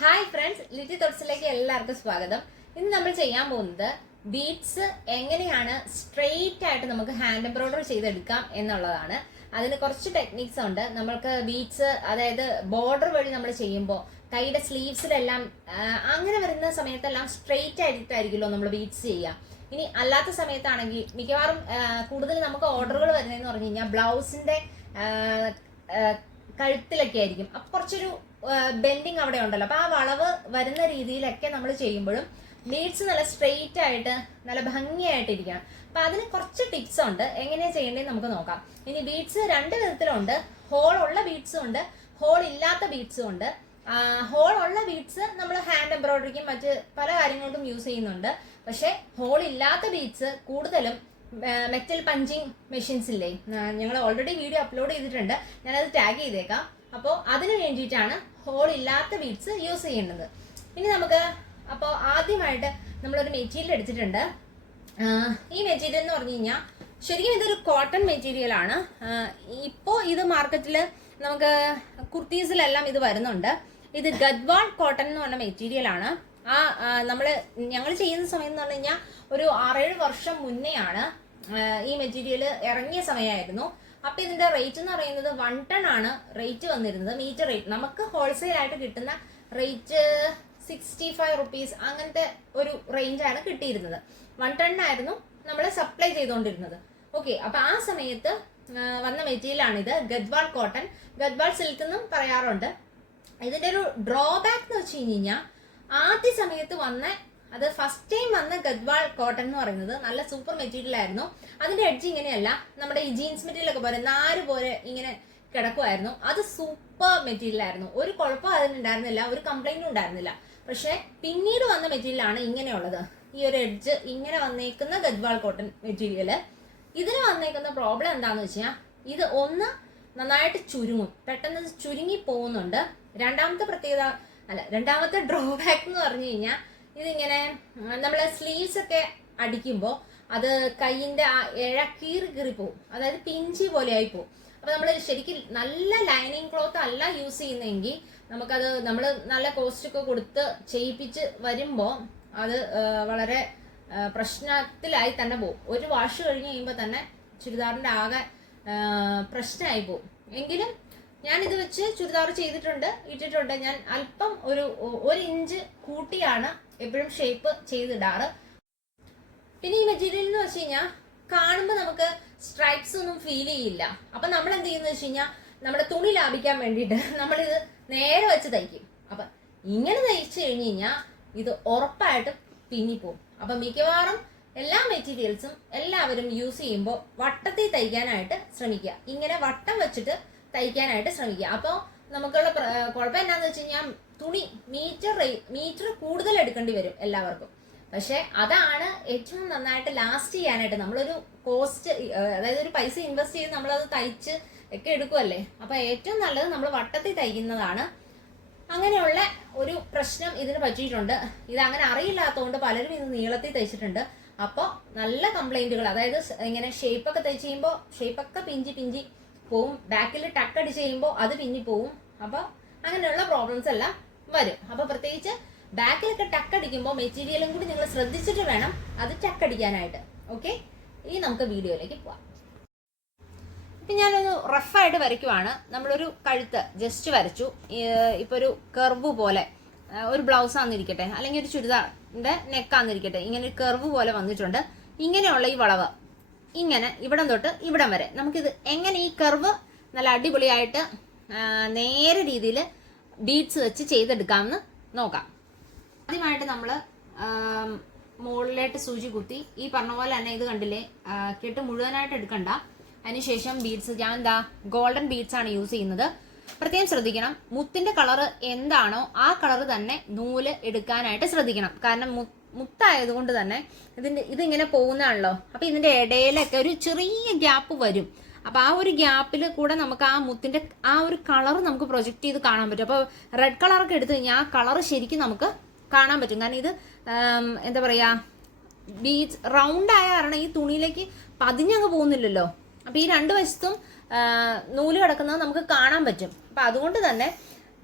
Hi friends Litty തോട്ട്സിലേക്ക് എല്ലാവർക്കും സ്വാഗതം. ഇന്ന് നമ്മൾ ചെയ്യാൻ പോകുന്നത് ബീഡ്സ് എങ്ങനെയാണ് സ്ട്രെയിറ്റ് ആയിട്ട് നമുക്ക് ഹാൻഡ് എംബ്രോയിഡറി ചെയ്തെടുക്കാം എന്നുള്ളതാണ്. അതിന് കുറച്ച് ടെക്നിക്സ് ഉണ്ട്. നമ്മൾക്ക് ബീഡ്സ് അതായത് ബോർഡർ വഴി നമ്മൾ ചെയ്യുമ്പോൾ കൈയുടെ സ്ലീവ്സിലെല്ലാം അങ്ങനെ വരുന്ന സമയത്തെല്ലാം സ്ട്രെയിറ്റ് ആയിട്ടായിരിക്കുമല്ലോ നമ്മൾ ബീഡ്സ് ചെയ്യുക. ഇനി അല്ലാത്ത സമയത്താണെങ്കിൽ മിക്കവാറും കൂടുതൽ നമുക്ക് ഓർഡറുകൾ വരുന്നതെന്ന് പറഞ്ഞു കഴിഞ്ഞാൽ ബ്ലൗസിന്റെ കഴുത്തിലൊക്കെ ആയിരിക്കും. അപ്പൊ കുറച്ചൊരു ബെൻഡിങ് അവിടെ ഉണ്ടല്ലോ. അപ്പൊ ആ വളവ് വരുന്ന രീതിയിലൊക്കെ നമ്മൾ ചെയ്യുമ്പോഴും ലീഡ്സ് നല്ല സ്ട്രെയിറ്റ് ആയിട്ട് നല്ല ഭംഗിയായിട്ട് ഇരിക്കണം അപ്പൊ അതിന് കുറച്ച് ടിപ്സ് ഉണ്ട്. എങ്ങനെയാ ചെയ്യേണ്ടത് നമുക്ക് നോക്കാം. ഇനി ബീഡ്സ് രണ്ട് വിധത്തിലുണ്ട്. ഹോൾ ഉള്ള ബീഡ്സും ഉണ്ട്. ഹോൾ ഇല്ലാത്ത ബീഡ്സും ഉണ്ട്. ഹോൾ ഉള്ള ബീഡ്സ് നമ്മൾ ഹാൻഡ് എംബ്രോയിഡറിക്കും മറ്റ് പല കാര്യങ്ങൾക്കും യൂസ് ചെയ്യുന്നുണ്ട്. പക്ഷെ ഹോൾ ഇല്ലാത്ത ബീഡ്സ് കൂടുതലും മെറ്റൽ പഞ്ചിങ് മെഷീൻസ് ഇല്ലേ? ഞങ്ങൾ ഓൾറെഡി വീഡിയോ അപ്ലോഡ് ചെയ്തിട്ടുണ്ട്. ഞാനത് ടാഗ് ചെയ്തേക്കാം. അപ്പോൾ അതിന് വേണ്ടിയിട്ടാണ് ഹോൾ ഇല്ലാത്ത ബീഡ്സ് യൂസ് ചെയ്യേണ്ടത് ഇനി നമുക്ക് അപ്പോൾ ആദ്യമായിട്ട് നമ്മളൊരു മെറ്റീരിയൽ എടുത്തിട്ടുണ്ട്. ഈ മെറ്റീരിയൽ എന്ന് പറഞ്ഞു കഴിഞ്ഞാൽ ശരിക്കും ഇതൊരു കോട്ടൺ മെറ്റീരിയൽ ആണ്. ഇപ്പോൾ ഇത് മാർക്കറ്റിൽ നമുക്ക് കുർത്തീസിലെല്ലാം ഇത് വരുന്നുണ്ട്. ഇത് ഗദ്വാൾ കോട്ടൺ എന്ന് പറഞ്ഞ മെറ്റീരിയൽ ആണ്. ആ നമ്മൾ ഞങ്ങൾ ചെയ്യുന്ന സമയം എന്ന് പറഞ്ഞു കഴിഞ്ഞാൽ ഒരു ആറേഴ് വർഷം മുന്നേയാണ് ഈ മെറ്റീരിയൽ ഇറങ്ങിയ സമയമായിരുന്നു. അപ്പൊ ഇതിന്റെ റേറ്റ് എന്ന് പറയുന്നത് വൺ ടൺ ആണ് റേറ്റ് വന്നിരുന്നത്. മീറ്റർ റേറ്റ് നമുക്ക് ഹോൾസെയിൽ ആയിട്ട് കിട്ടുന്ന റേറ്റ് സിക്സ്റ്റി ഫൈവ് റുപ്പീസ് അങ്ങനത്തെ ഒരു റേഞ്ചാണ് കിട്ടിയിരുന്നത്. വൺ ടണ്ണായിരുന്നു നമ്മൾ സപ്ലൈ ചെയ്തുകൊണ്ടിരുന്നത് ഓക്കെ അപ്പൊ ആ സമയത്ത് വന്ന മെറ്റീരിയലാണിത് ഗദ്വാൾ കോട്ടൺ. ഗദ്വാൾ സിൽക്ക് എന്നും പറയാറുണ്ട്. ഇതിന്റെ ഒരു ഡ്രോബാക്ക് എന്ന് വെച്ച് കഴിഞ്ഞാൽ ആദ്യ സമയത്ത് വന്ന അത് ഫസ്റ്റ് ടൈം വന്ന ഗദ്വാൾ കോട്ടൺ എന്ന് പറയുന്നത് നല്ല സൂപ്പർ മെറ്റീരിയൽ ആയിരുന്നു. അതിന്റെ എഡ്ജ് ഇങ്ങനെയല്ല. നമ്മുടെ ഈ ജീൻസ് മെറ്റീരിയൽ ഒക്കെ പോലെ നാര് പോലെ ഇങ്ങനെ കിടക്കുമായിരുന്നു അത് സൂപ്പർ മെറ്റീരിയൽ ആയിരുന്നു. ഒരു കുഴപ്പം അതിനുണ്ടായിരുന്നില്ല ഒരു കംപ്ലൈന്റും ഉണ്ടായിരുന്നില്ല. പക്ഷെ പിന്നീട് വന്ന മെറ്റീരിയൽ ആണ് ഇങ്ങനെയുള്ളത്. ഈ ഒരു എഡ്ജ് ഇങ്ങനെ വന്നേക്കുന്ന ഗദ്വാൾ കോട്ടൺ മെറ്റീരിയൽ ഇതിന് വന്നേക്കുന്ന പ്രോബ്ലം എന്താണെന്ന് വെച്ചാൽ ഇത് ഒന്ന് നന്നായിട്ട് ചുരുങ്ങും. പെട്ടെന്ന് ചുരുങ്ങി പോകുന്നുണ്ട്. രണ്ടാമത്തെ പ്രത്യേകത അല്ല രണ്ടാമത്തെ ഡ്രോബാക്ക് എന്ന് പറഞ്ഞു കഴിഞ്ഞാൽ ഇതിങ്ങനെ നമ്മൾ സ്ലീവ്സ് ഒക്കെ അടിക്കുമ്പോൾ അത് കൈയിന്റെ ആ ഇഴ കീറി കീറി പോവും. അതായത് പിഞ്ചി പോലെ ആയി പോകും അപ്പോൾ നമ്മൾ ശരിക്കും നല്ല ലൈനിങ് ക്ലോത്ത് അല്ല യൂസ് ചെയ്യുന്നതെങ്കിൽ നമുക്കത് നമ്മൾ നല്ല കോസ്റ്റ് ഒക്കെ കൊടുത്ത് ചെയ്യിപ്പിച്ച് വരുമ്പോൾ അത് വളരെ പ്രശ്നത്തിലായി തന്നെ പോകും ഒരു വാഷ് കഴിഞ്ഞ് കഴിയുമ്പോൾ തന്നെ ചുരിദാറിന്റെ ആകെ പ്രശ്നമായി പോകും എങ്കിലും ഞാൻ ഇത് വെച്ച് ചുരിദാർ ചെയ്തിട്ടുണ്ട് ഇട്ടിട്ടുണ്ട്. ഞാൻ അല്പം ഒരു ഒരു ഇഞ്ച് കൂട്ടിയാണ് എപ്പോഴും ഷേപ്പ് ചെയ്തിടാറ്. പിന്നെ ഈ മെറ്റീരിയൽ എന്ന് വെച്ച് കഴിഞ്ഞാൽ കാണുമ്പോൾ നമുക്ക് സ്ട്രൈപ്സ് ഒന്നും ഫീൽ ചെയ്യില്ല. അപ്പൊ നമ്മൾ എന്ത് ചെയ്യുന്ന വെച്ച് കഴിഞ്ഞാൽ നമ്മുടെ തുണി ലാഭിക്കാൻ വേണ്ടിയിട്ട് നമ്മളിത് നേരെ വെച്ച് തയ്ക്കും. അപ്പൊ ഇങ്ങനെ തയ്ച്ചു കഴിഞ്ഞു കഴിഞ്ഞാൽ ഇത് ഉറപ്പായിട്ടും പിന്നിപ്പോവും അപ്പൊ മിക്കവാറും എല്ലാ മെറ്റീരിയൽസും എല്ലാവരും യൂസ് ചെയ്യുമ്പോൾ വട്ടത്തിൽ തയ്ക്കാനായിട്ട് ശ്രമിക്കുക. ഇങ്ങനെ വട്ടം വെച്ചിട്ട് തയ്ക്കാനായിട്ട് ശ്രമിക്കുക. അപ്പോൾ നമുക്കുള്ള കുഴപ്പം എന്താണെന്ന് വെച്ച് കഴിഞ്ഞാൽ തുണി മീറ്റർ മീറ്റർ കൂടുതൽ എടുക്കേണ്ടി വരും എല്ലാവർക്കും. പക്ഷെ അതാണ് ഏറ്റവും നന്നായിട്ട് ലാസ്റ്റ് ചെയ്യാനായിട്ട് നമ്മളൊരു കോസ്റ്റ് അതായത് ഒരു പൈസ ഇൻവെസ്റ്റ് ചെയ്ത് നമ്മളത് തയ്ച്ച് ഒക്കെ എടുക്കുമല്ലേ അപ്പൊ ഏറ്റവും നല്ലത് നമ്മൾ വട്ടത്തിൽ തയ്ക്കുന്നതാണ്. അങ്ങനെയുള്ള ഒരു പ്രശ്നം ഇതിന് പറ്റിയിട്ടുണ്ട്. ഇത് അങ്ങനെ അറിയില്ലാത്തതുകൊണ്ട് പലരും ഇത് നീളത്തിൽ തയ്ച്ചിട്ടുണ്ട്. അപ്പോൾ നല്ല കംപ്ലൈന്റുകൾ അതായത് ഇങ്ങനെ ഷേപ്പൊക്കെ തയ്ച്ച് ചെയ്യുമ്പോൾ ഷേപ്പൊക്കെ പിഞ്ചി പിഞ്ചി പോവും. ബാക്കിൽ ടക്ക് അടിച്ച് ചെയ്യുമ്പോൾ അത് പിന്നി പോവും. അപ്പോൾ അങ്ങനെയുള്ള പ്രോബ്ലംസ് എല്ലാം വരും. അപ്പോൾ പ്രത്യേകിച്ച് ബാക്കിലൊക്കെ ടക്ക് അടിക്കുമ്പോൾ മെറ്റീരിയലും കൂടി നിങ്ങൾ ശ്രദ്ധിച്ചിട്ട് വേണം അത് ടക്ക് അടിക്കാനായിട്ട്. ഓക്കെ ഇനി നമുക്ക് വീഡിയോയിലേക്ക് പോവാം. ഇപ്പം ഞാനൊന്ന് റഫായിട്ട് വരയ്ക്കുവാണ്. നമ്മളൊരു കഴുത്ത് ജസ്റ്റ് വരച്ചു. ഇപ്പോൾ ഒരു കർവ് പോലെ. ഒരു ബ്ലൗസ് ആണെന്നിരിക്കട്ടെ അല്ലെങ്കിൽ ഒരു ചുരിദാറിന്റെ നെക്കാന്നിരിക്കട്ടെ ഇങ്ങനെ ഒരു കർവ് പോലെ വന്നിട്ടുണ്ട്. ഇങ്ങനെയുള്ള ഈ വളവ് ഇങ്ങനെ ഇവിടം തൊട്ട് ഇവിടം വരെ. നമുക്കിത് എങ്ങനെ ഈ കർവ് നല്ല അടിപൊളിയായിട്ട് നേരെ രീതിയിൽ ബീഡ്സ് വെച്ച് ചെയ്തെടുക്കാമെന്ന് നോക്കാം. ആദ്യമായിട്ട് നമ്മൾ മുകളിലേട്ട് സൂചി കുത്തി ഈ പറഞ്ഞ പോലെ തന്നെ ഇത് കണ്ടില്ലേ കെട്ട് മുഴുവനായിട്ട് എടുക്കണ്ട. അതിനുശേഷം ബീഡ്സ് ഞാൻ എന്താ ഗോൾഡൻ ബീഡ്സ് ആണ് യൂസ് ചെയ്യുന്നത്. പ്രത്യേകം ശ്രദ്ധിക്കണം മുത്തിന്റെ കളർ എന്താണോ ആ കളർ തന്നെ നൂൽ എടുക്കാനായിട്ട് ശ്രദ്ധിക്കണം. കാരണം മുത്തായതുകൊണ്ട് തന്നെ ഇതിന്റെ ഇതിങ്ങനെ പോകുന്നതാണല്ലോ. അപ്പൊ ഇതിന്റെ ഇടയിലൊക്കെ ഒരു ചെറിയ ഗ്യാപ്പ് വരും. അപ്പോൾ ആ ഒരു ഗ്യാപ്പിൽ കൂടെ നമുക്ക് ആ മുത്തിന്റെ ആ ഒരു കളർ നമുക്ക് പ്രൊജക്റ്റ് ചെയ്ത് കാണാൻ പറ്റും. അപ്പോൾ റെഡ് കളറൊക്കെ എടുത്തു കഴിഞ്ഞാൽ ആ കളർ ശരിക്കും നമുക്ക് കാണാൻ പറ്റും. കാരണം ഇത് എന്താ പറയാ ബീച്ച് റൗണ്ട് ആയ കാരണം ഈ തുണിയിലേക്ക് പതിഞ്ഞങ്ങ് പോകുന്നില്ലല്ലോ. അപ്പോൾ ഈ രണ്ട് വശത്തും നൂൽ കിടക്കുന്നത് നമുക്ക് കാണാൻ പറ്റും. അപ്പൊ അതുകൊണ്ട് തന്നെ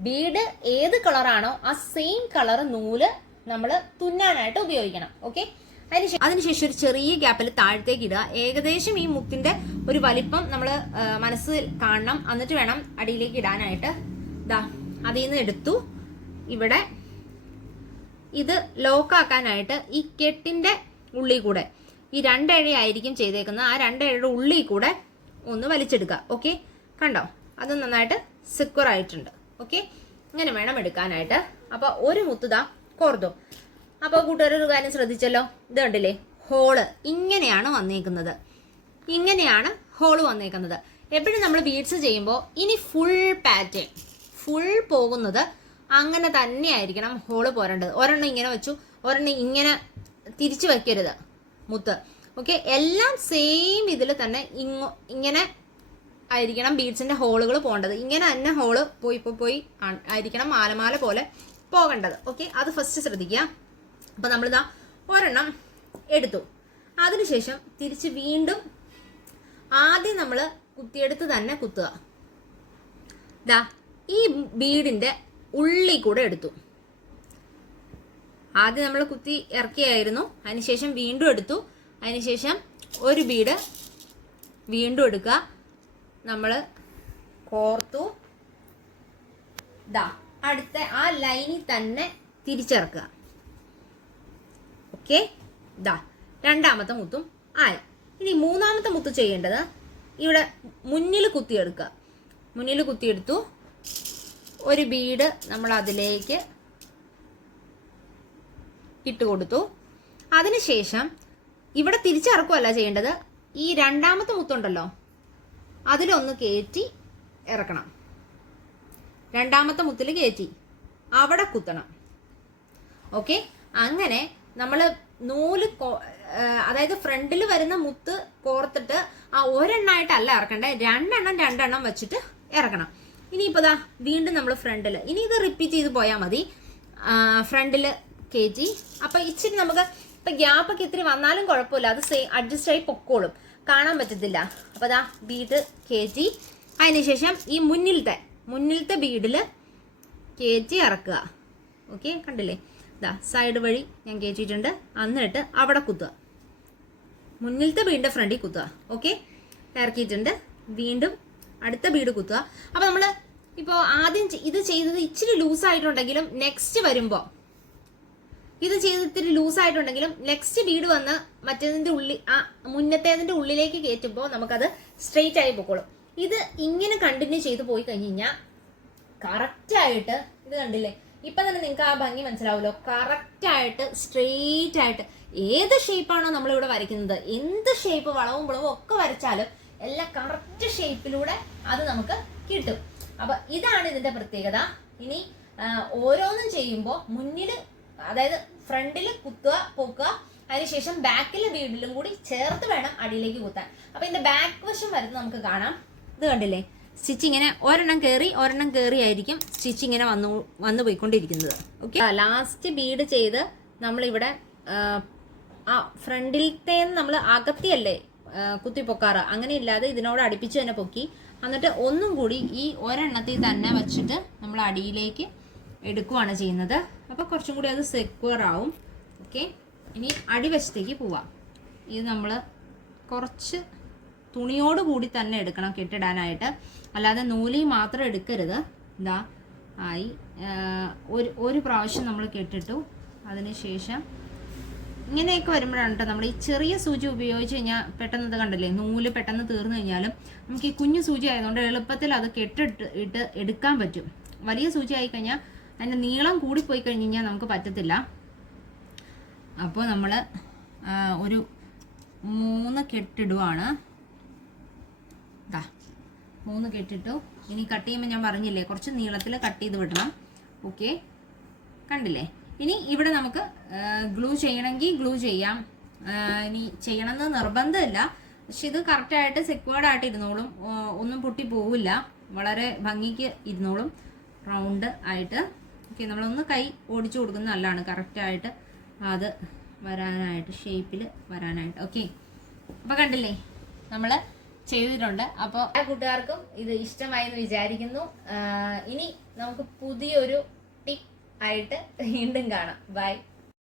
ബീഡ് ഏത് കളറാണോ ആ സെയിം കളർ നൂൽ നമ്മൾ തുന്നാനായിട്ട് ഉപയോഗിക്കണം ഓക്കെ അതിനുശേഷം അതിനുശേഷം ഒരു ചെറിയ ഗ്യാപ്പിൽ താഴത്തേക്ക് ഇടുക. ഏകദേശം ഈ മുത്തിന്റെ ഒരു വലിപ്പം നമ്മൾ മനസ്സിൽ കാണണം. എന്നിട്ട് വേണം അടിയിലേക്ക് ഇടാനായിട്ട്. ഇതാ അതിൽ നിന്ന് എടുത്തു. ഇവിടെ ഇത് ലോക്കാക്കാനായിട്ട് ഈ കെട്ടിന്റെ ഉള്ളിൽ കൂടെ ഈ രണ്ടഴയായിരിക്കും ചെയ്തേക്കുന്നത്. ആ രണ്ടഴയുടെ ഉള്ളിൽ കൂടെ ഒന്ന് വലിച്ചെടുക്കുക ഓക്കെ കണ്ടോ? അത് നന്നായിട്ട് സെക്യൂർ ആയിട്ടുണ്ട് ഓക്കെ ഇങ്ങനെ വേണം എടുക്കാനായിട്ട്. അപ്പോൾ ഒരു മുത്തുതാ കോർത്തോ. അപ്പോൾ കൂട്ടുകാരൊരു കാര്യം ശ്രദ്ധിച്ചല്ലോ. ഇത് കണ്ടില്ലേ? ഹോൾ. ഇങ്ങനെയാണ് വന്നേക്കുന്നത്. ഇങ്ങനെയാണ് ഹോൾ വന്നേക്കുന്നത്. എപ്പോഴും നമ്മൾ ബീഡ്സ് ചെയ്യുമ്പോൾ ഇനി ഫുൾ പാറ്റേൺ ഫുൾ പോകുന്നത് അങ്ങനെ തന്നെ ആയിരിക്കണം ഹോൾ പോരേണ്ടത്. ഒരെണ്ണം ഇങ്ങനെ വെച്ചു ഒരെണ്ണം ഇങ്ങനെ തിരിച്ചു വയ്ക്കരുത് മുത്ത്. ഓക്കെ എല്ലാം സെയിം ഇതിൽ തന്നെ ഇങ്ങോ ഇങ്ങനെ ആയിരിക്കണം ബീഡ്സിന്റെ ഹോളുകൾ പോകേണ്ടത്. ഇങ്ങനെ തന്നെ ഹോൾ പോയി പോയി പോയി ആയിരിക്കണം മാലമാല പോലെ പോകേണ്ടത്. ഓക്കെ അത് ഫസ്റ്റ് ശ്രദ്ധിക്കുക. അപ്പം നമ്മളിതാ ഒരെണ്ണം എടുത്തു. അതിനുശേഷം തിരിച്ച് വീണ്ടും ആദ്യം നമ്മൾ കുത്തിയെടുത്ത് തന്നെ കുത്തുക. ദാ ഈ ബീഡിന്റെ ഉള്ളി കൂടെ എടുത്തു. ആദ്യം നമ്മൾ കുത്തി ഇറക്കിയായിരുന്നു. അതിനുശേഷം വീണ്ടും എടുത്തു. അതിനുശേഷം ഒരു ബീഡ് വീണ്ടും എടുക്കുക. നമ്മൾ കോർത്തു. ദാ അടുത്ത ആ ലൈനിൽ തന്നെ തിരിച്ചിറക്കുക. ഓക്കെ ദാ രണ്ടാമത്തെ മുത്തും ആയി. ഇനി മൂന്നാമത്തെ മുത്ത് ചെയ്യേണ്ടത് ഇവിടെ മുന്നിൽ കുത്തിയെടുക്കുക. മുന്നിൽ കുത്തിയെടുത്തു. ഒരു ബീഡ് നമ്മൾ അതിലേക്ക് ഇട്ട് കൊടുത്തു. അതിനുശേഷം ഇവിടെ തിരിച്ചിറക്കുമല്ല ചെയ്യേണ്ടത്. ഈ രണ്ടാമത്തെ മുത്തുണ്ടല്ലോ അതിലൊന്ന് കയറ്റി ഇറക്കണം. രണ്ടാമത്തെ മുത്തിൽ കയറ്റി. അവിടെ കുത്തണം. ഓക്കെ? അങ്ങനെ നമ്മൾ നൂൽ അതായത് ഫ്രണ്ടിൽ വരുന്ന മുത്ത് കോർത്തിട്ട് ആ ഒരെണ്ണമായിട്ടല്ല ഇറക്കണ്ടേ. രണ്ടെണ്ണം രണ്ടെണ്ണം വെച്ചിട്ട് ഇറക്കണം. ഇനിയിപ്പോൾ ദാ വീണ്ടും നമ്മൾ ഫ്രണ്ടിൽ ഇനി ഇത് റിപ്പീറ്റ് ചെയ്ത് പോയാൽ മതി. ഫ്രണ്ടിൽ കയറ്റി. അപ്പം ഇച്ചിരി നമുക്ക് ഇപ്പം ഗ്യാപ്പൊക്കെ ഇത്തിരി വന്നാലും കുഴപ്പമില്ല. അത് സെയിം അഡ്ജസ്റ്റ് ആയി പൊക്കോളും. കാണാൻ പറ്റത്തില്ല. അപ്പോൾ ദാ ബീഡ് കയറ്റി. അതിനുശേഷം ഈ മുന്നിലത്തെ മുന്നിലത്തെ ബീഡിൽ കയറ്റി ഇറക്കുക. ഓക്കെ കണ്ടില്ലേ? ഇതാ സൈഡ് വഴി ഞാൻ കയറ്റിയിട്ടുണ്ട് എന്നിട്ട് അവിടെ കുത്തുക. മുന്നിലത്തെ ബീഡിന്റെ ഫ്രണ്ടിൽ കുത്തുക. ഓക്കെ ഇറക്കിയിട്ടുണ്ട്. വീണ്ടും അടുത്ത ബീഡ് കുത്തുക. അപ്പോൾ നമ്മൾ ഇപ്പോൾ ആദ്യം ഇത് ചെയ്തത് ഇച്ചിരി ലൂസായിട്ടുണ്ടെങ്കിലും നെക്സ്റ്റ് വരുമ്പോൾ ഇത് ചെയ്ത് ഇത്തിരി ലൂസായിട്ടുണ്ടെങ്കിലും നെക്സ്റ്റ് ബീഡ് വന്ന് മറ്റേതിന്റെ ഉള്ളിൽ ആ മുന്നത്തേതിന്റെ ഉള്ളിലേക്ക് കയറ്റുമ്പോൾ നമുക്കത് സ്ട്രെയിറ്റ് ആയി പൊക്കോളും. ഇത് ഇങ്ങനെ കണ്ടിന്യൂ ചെയ്തു പോയി കഴിഞ്ഞു കഴിഞ്ഞാൽ കറക്റ്റായിട്ട് ഇത് കണ്ടില്ലേ? ഇപ്പം തന്നെ നിങ്ങൾക്ക് ആ ഭംഗി മനസ്സിലാവുമല്ലോ. കറക്റ്റായിട്ട് സ്ട്രെയിറ്റ് ആയിട്ട് ഏത് ഷേപ്പാണോ നമ്മളിവിടെ വരയ്ക്കുന്നത്. എന്ത് ഷേപ്പ് വളവും വിളവും ഒക്കെ വരച്ചാലും എല്ലാം കറക്റ്റ് ഷേപ്പിലൂടെ അത് നമുക്ക് കിട്ടും. അപ്പൊ ഇതാണ് ഇതിന്റെ പ്രത്യേകത. ഇനി ഓരോന്നും ചെയ്യുമ്പോൾ മുന്നിൽ അതായത് ഫ്രണ്ടിൽ കുത്തുക പൊക്കുക അതിനുശേഷം ബാക്കിൽ ബീഡിലും കൂടി ചേർത്ത് വേണം അടിയിലേക്ക് കുത്താൻ. അപ്പൊ ഇതിന്റെ ബാക്ക് വശം വരുന്നത് നമുക്ക് കാണാം. ഇത് കണ്ടില്ലേ? സ്റ്റിച്ച് ഇങ്ങനെ ഒരെണ്ണം കയറി ഒരെണ്ണം കയറി ആയിരിക്കും സ്റ്റിച്ച് ഇങ്ങനെ വന്നു വന്നു പോയിക്കൊണ്ടിരിക്കുന്നത്. ഓക്കെ ലാസ്റ്റ് ബീഡ് ചെയ്ത് നമ്മളിവിടെ ആ, ഫ്രണ്ടിലത്തെ നമ്മൾ അകത്തിയല്ലേ കുത്തി പൊക്കാറ് അങ്ങനെ ഇല്ലാതെ ഇതിനോട് അടുപ്പിച്ച് തന്നെ പൊക്കി. എന്നിട്ട് ഒന്നും കൂടി ഈ ഒരെണ്ണത്തിൽ തന്നെ വെച്ചിട്ട് നമ്മൾ അടിയിലേക്ക് എടുക്കുവാണ് ചെയ്യുന്നത്. അപ്പോൾ കുറച്ചും കൂടി അത് സെക്യൂർ ആവും. ഓക്കെ ഇനി അടിവശത്തേക്ക് പോവാം. ഇത് നമ്മൾ കുറച്ച് തുണിയോട് കൂടി തന്നെ എടുക്കണം കെട്ടിടാനായിട്ട്. അല്ലാതെ നൂലി മാത്രം എടുക്കരുത്. ഇതാ ആയി. ഒരു ഒരു പ്രാവശ്യം നമ്മൾ കെട്ടിട്ടു. അതിനുശേഷം ഇങ്ങനെയൊക്കെ വരുമ്പോഴാണ് കേട്ടോ നമ്മൾ ഈ ചെറിയ സൂചി ഉപയോഗിച്ച് കഴിഞ്ഞാൽ പെട്ടെന്ന് ഇത് കണ്ടില്ലേ നൂൽ പെട്ടെന്ന് തീർന്നു കഴിഞ്ഞാലും നമുക്ക് ഈ കുഞ്ഞു സൂചി ആയതുകൊണ്ട് എളുപ്പത്തിൽ അത് കെട്ടിട്ട് ഇട്ട് എടുക്കാൻ പറ്റും. വലിയ സൂചി ആയി കഴിഞ്ഞാൽ അതിന്റെ നീളം കൂടിപ്പോയി കഴിഞ്ഞ് കഴിഞ്ഞാൽ നമുക്ക് പറ്റത്തില്ല. അപ്പോൾ നമ്മൾ ഒരു മൂന്ന് കെട്ടിടുവാണ്. ദാ മൂന്ന് കെട്ടിട്ടു. ഇനി കട്ട് ചെയ്യുമ്പോൾ ഞാൻ പറഞ്ഞില്ലേ കുറച്ച് നീളത്തിൽ കട്ട് ചെയ്ത് വിടണം. ഓക്കെ കണ്ടില്ലേ? ഇനി ഇവിടെ നമുക്ക് ഗ്ലൂ ചെയ്യണമെങ്കിൽ ഗ്ലൂ ചെയ്യാം. ഇനി ചെയ്യണമെന്ന് നിർബന്ധമില്ല. പക്ഷെ ഇത് കറക്റ്റായിട്ട് സെക്വേർഡ് ആയിട്ട് ഇരുന്നോളും. ഒന്നും പൊട്ടി പോവില്ല. വളരെ ഭംഗിക്ക് ഇരുന്നോളും. റൗണ്ട് ആയിട്ട്. ഓക്കെ നമ്മളൊന്ന് കൈ ഓടിച്ചു കൊടുക്കുന്നത് നല്ലതാണ്. കറക്റ്റായിട്ട് അത് വരാനായിട്ട് ഷേപ്പിൽ വരാനായിട്ട്. ഓക്കെ അപ്പോൾ കണ്ടില്ലേ? നമ്മൾ ചെയ്തിട്ടുണ്ട്. അപ്പോൾ എല്ലാ കൂട്ടുകാർക്കും ഇത് ഇഷ്ടമായി എന്ന് വിചാരിക്കുന്നു ഇനി നമുക്ക് പുതിയൊരു ടിപ്പ് ആയിട്ട് വീണ്ടും കാണാം. ബൈ